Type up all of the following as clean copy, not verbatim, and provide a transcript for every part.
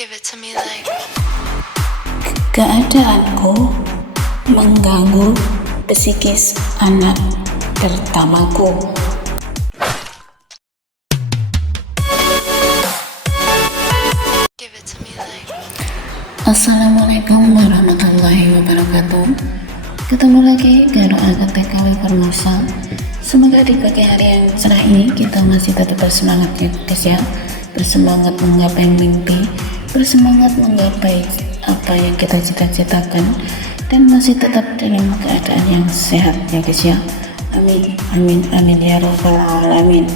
Give it to me like. Keadaanku mengganggu psikis anak pertamaku. Give it to me like. Assalamualaikum warahmatullahi wabarakatuh. Ketemu lagi Garo Agak TKW Formosa. Semoga di pagi hari yang cerah ini kita masih tetap bersemangat ya guys ya. Bersemangat menggapai mimpi, bersemangat menggapai apa yang kita cita-citakan, dan masih tetap dalam keadaan yang sehat ya guys ya. Amin amin amin ya rabbal alamin.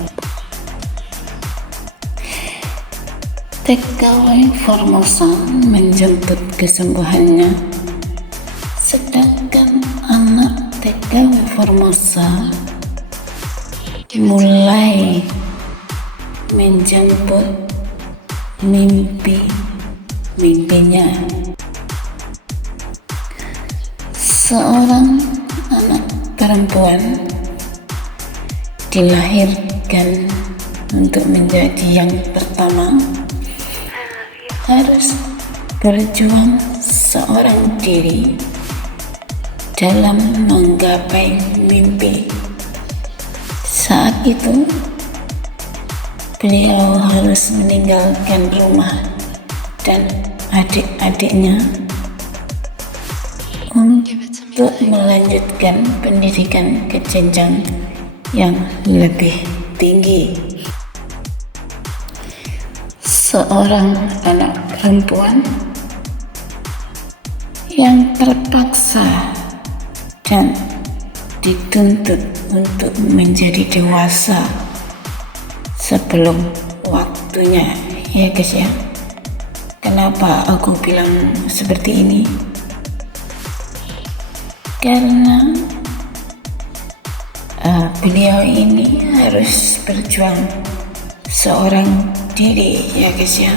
TKW Formosa menjemput kesembuhannya, sedangkan anak TKW Formosa mulai menjemput mimpinya. Seorang anak perempuan dilahirkan untuk menjadi yang pertama, harus berjuang seorang diri dalam menggapai mimpi. Saat itu beliau harus meninggalkan rumah dan adik-adiknya untuk melanjutkan pendidikan ke jenjang yang lebih tinggi. Seorang anak perempuan yang terpaksa dan dituntut untuk menjadi dewasa sebelum waktunya ya guys ya. Kenapa aku bilang seperti ini? Karena beliau ini harus berjuang seorang diri ya guys ya.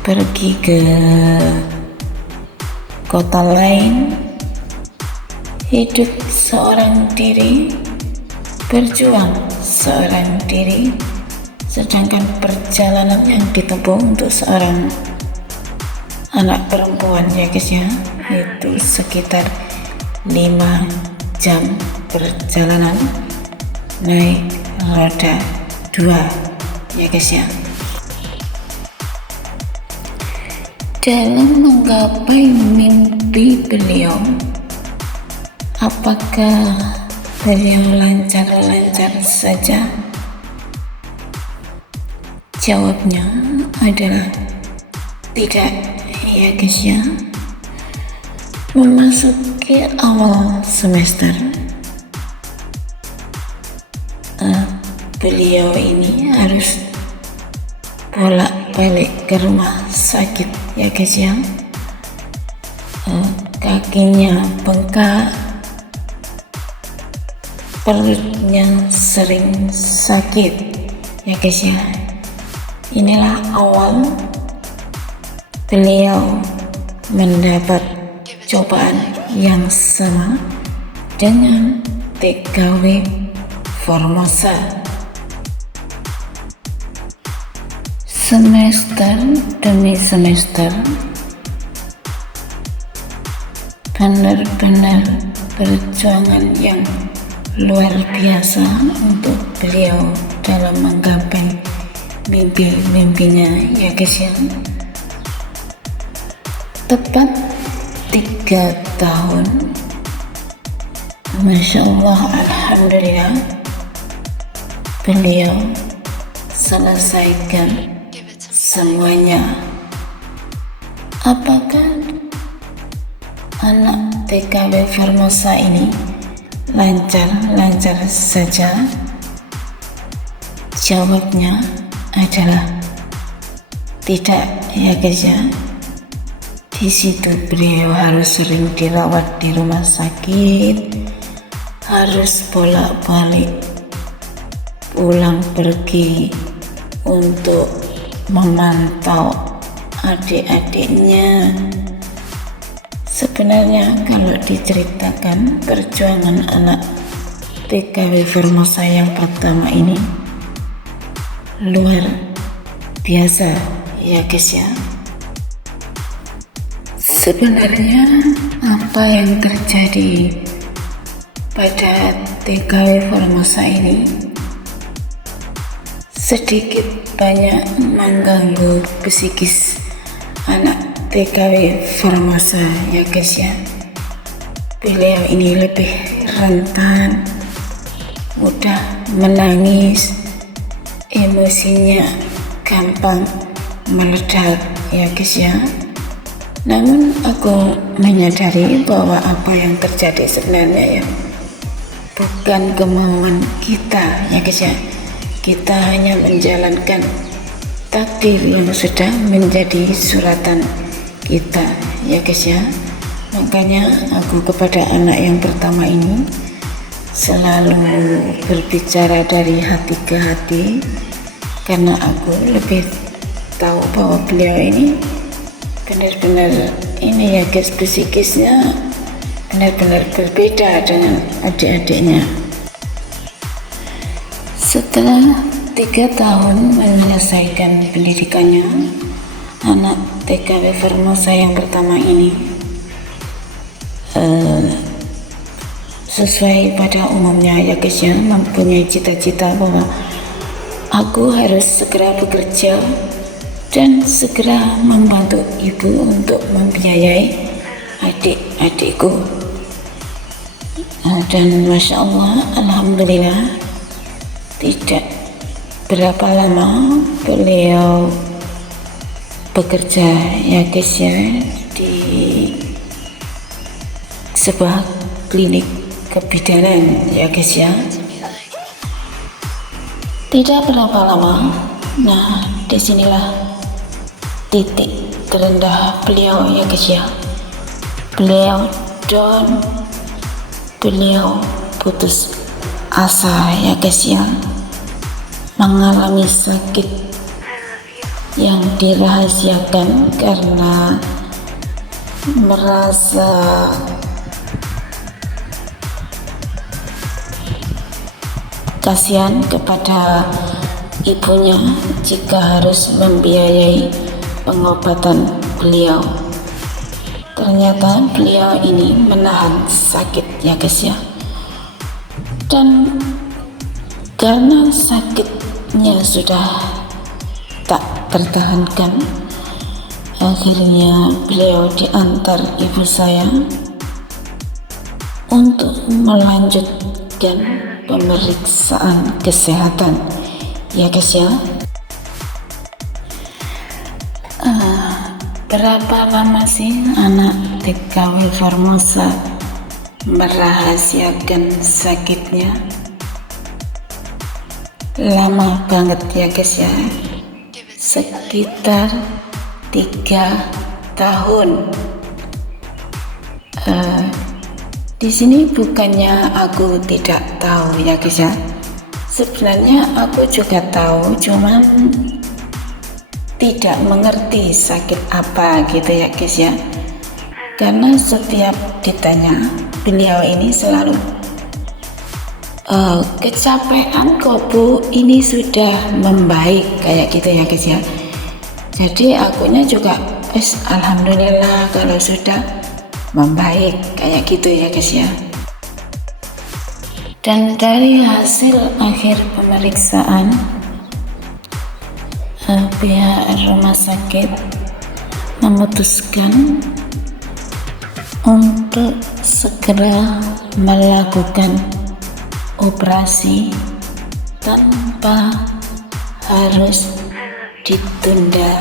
Pergi ke kota lain, hidup seorang diri, berjuang seorang diri, sedangkan perjalanan yang ditempuh untuk seorang anak perempuan ya guys ya, itu sekitar 5 jam perjalanan naik roda 2 ya guys ya. Dalam menggapai mimpi beliau, apakah beliau lancar-lancar saja? Jawabnya adalah tidak ya guys ya. Memasuki awal semester, beliau ini harus bolak-balik ke rumah sakit ya guys ya. Kakinya bengkak, perutnya sering sakit ya guys ya. Inilah awal beliau mendapat cobaan yang sama dengan TKW Formosa. Semester demi semester benar-benar perjuangan yang luar biasa untuk beliau dalam menggapai mimpinya ya guys ya. Tepat 3 tahun, Masya Allah, Alhamdulillah, beliau selesaikan semuanya. Apakah anak TKW Formosa ini lancar-lancar saja? Jawabnya adalah tidak ya guys ya. Di situ beliau harus sering dirawat di rumah sakit, harus bolak-balik pulang pergi untuk memantau adik-adiknya. Sebenarnya kalau diceritakan perjuangan anak TKW Formosa yang pertama ini luar biasa ya guys ya. Sebenarnya apa yang terjadi pada TKW Formosa ini sedikit banyak mengganggu psikis anak TKW Formosa ya guys ya. Beliau ini lebih rentan, mudah menangis, emosinya gampang meledak ya guys ya. Namun aku menyadari bahwa apa yang terjadi sebenarnya ya bukan kemauan kita ya guys ya. Kita hanya menjalankan takdir yang sudah menjadi suratan kita ya guys ya. Makanya aku kepada anak yang pertama ini selalu berbicara dari hati ke hati, karena aku lebih tahu bahwa beliau ini benar-benar ini ya guys, psikisnya benar-benar berbeda dengan adik-adiknya. Setelah 3 tahun menyelesaikan pendidikannya, anak TKW Formosa yang pertama ini sesuai pada umumnya ya guys ya, mempunyai cita-cita bahwa aku harus segera bekerja dan segera membantu ibu untuk membiayai adik-adikku. Dan Masya Allah, Alhamdulillah, tidak berapa lama beliau bekerja ya guys ya di sebuah klinik kebidanan ya guys ya. Tidak berapa lama, nah disinilah titik terendah beliau ya guys ya. Beliau down, beliau putus asa ya guys ya, mengalami sakit yang dirahasiakan karena merasa kasihan kepada ibunya jika harus membiayai pengobatan beliau. Ternyata beliau ini menahan sakit ya guys ya, dan karena sakitnya sudah tak tertahankan, akhirnya beliau diantar ibu saya untuk melanjutkan pemeriksaan kesehatan ya guys ya. Berapa lama sih anak TKW Formosa merahasiakan sakitnya? Lama banget ya guys ya, sekitar 3 tahun. Di sini bukannya aku tidak tahu ya guys ya, sebenarnya aku juga tahu, cuman tidak mengerti sakit apa gitu ya guys ya. Karena setiap ditanya, beliau ini selalu kecapean kok bu, ini sudah membaik kayak gitu ya guys ya. Jadi akunya juga alhamdulillah kalau sudah membaik kayak gitu ya guys ya. Dan dari hasil akhir pemeriksaan, pihak rumah sakit memutuskan untuk segera melakukan operasi tanpa harus ditunda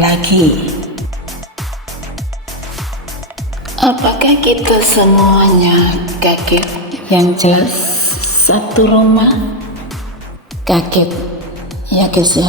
lagi. Apakah kita semuanya kaget? Yang jelas satu rumah kaget ya guys ya.